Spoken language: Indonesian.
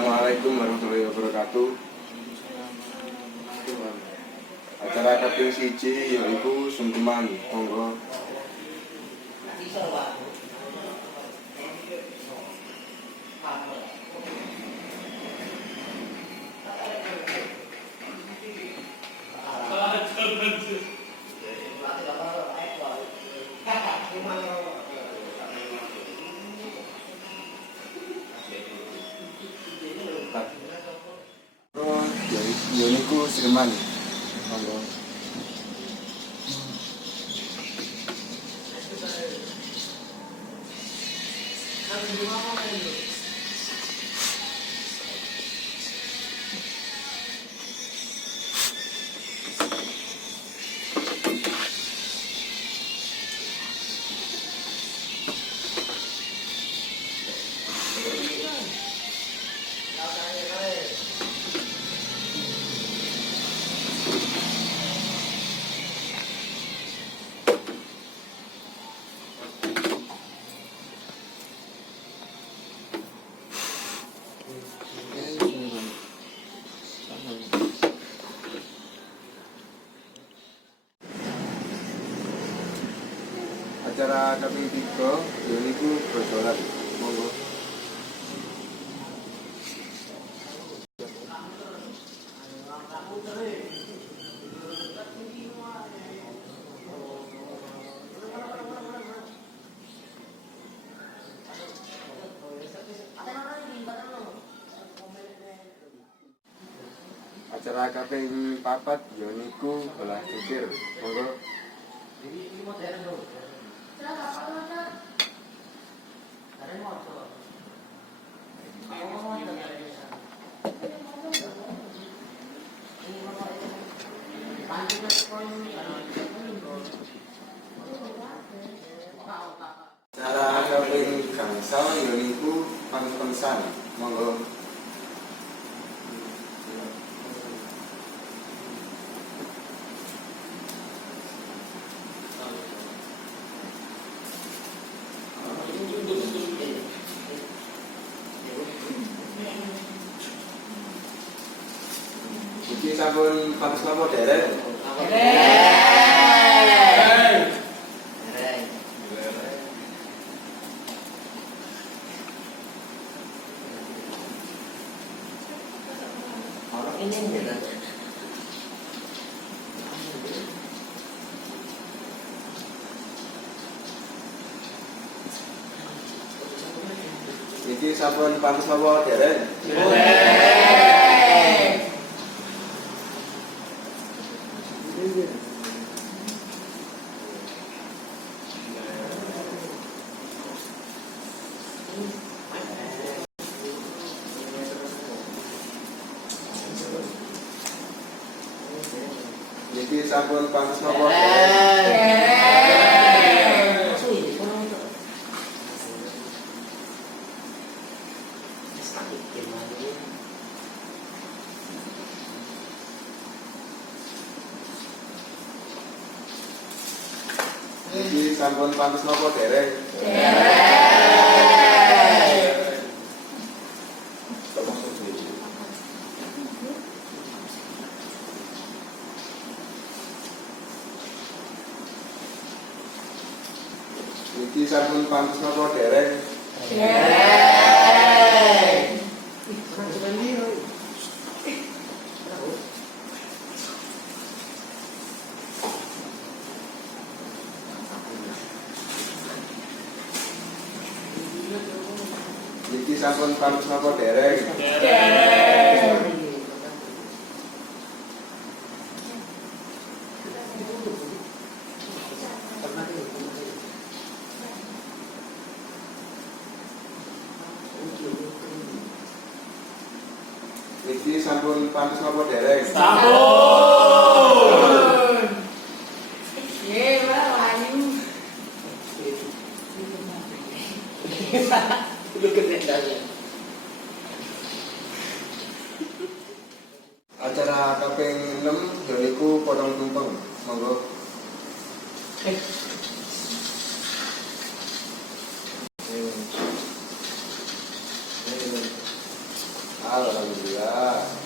Assalamualaikum warahmatullahi wabarakatuh. Acara kaping siji yaiku sungkeman, monggo. Yoniku Sirman, monggo. Acara kaping 3 yaiku berdolan, monggo. Acara kaping 4 yaiku olah cukir, monggo. Cara kaping gangsal yaiku pangpesan, monggo. Iki sampun pantes napa derek? Iki sampun pantes napa derek? Iki sampun pantes napa? Iki sampun pantes napa derek? Iki sampun pantes napa derek? Iki sampun pantes napa derek? Iki sampun pantes napa derek? Sampun. Ye, wayu. Acara kaping 6 yaiku potong tumpeng, monggo. Alhamdulillah.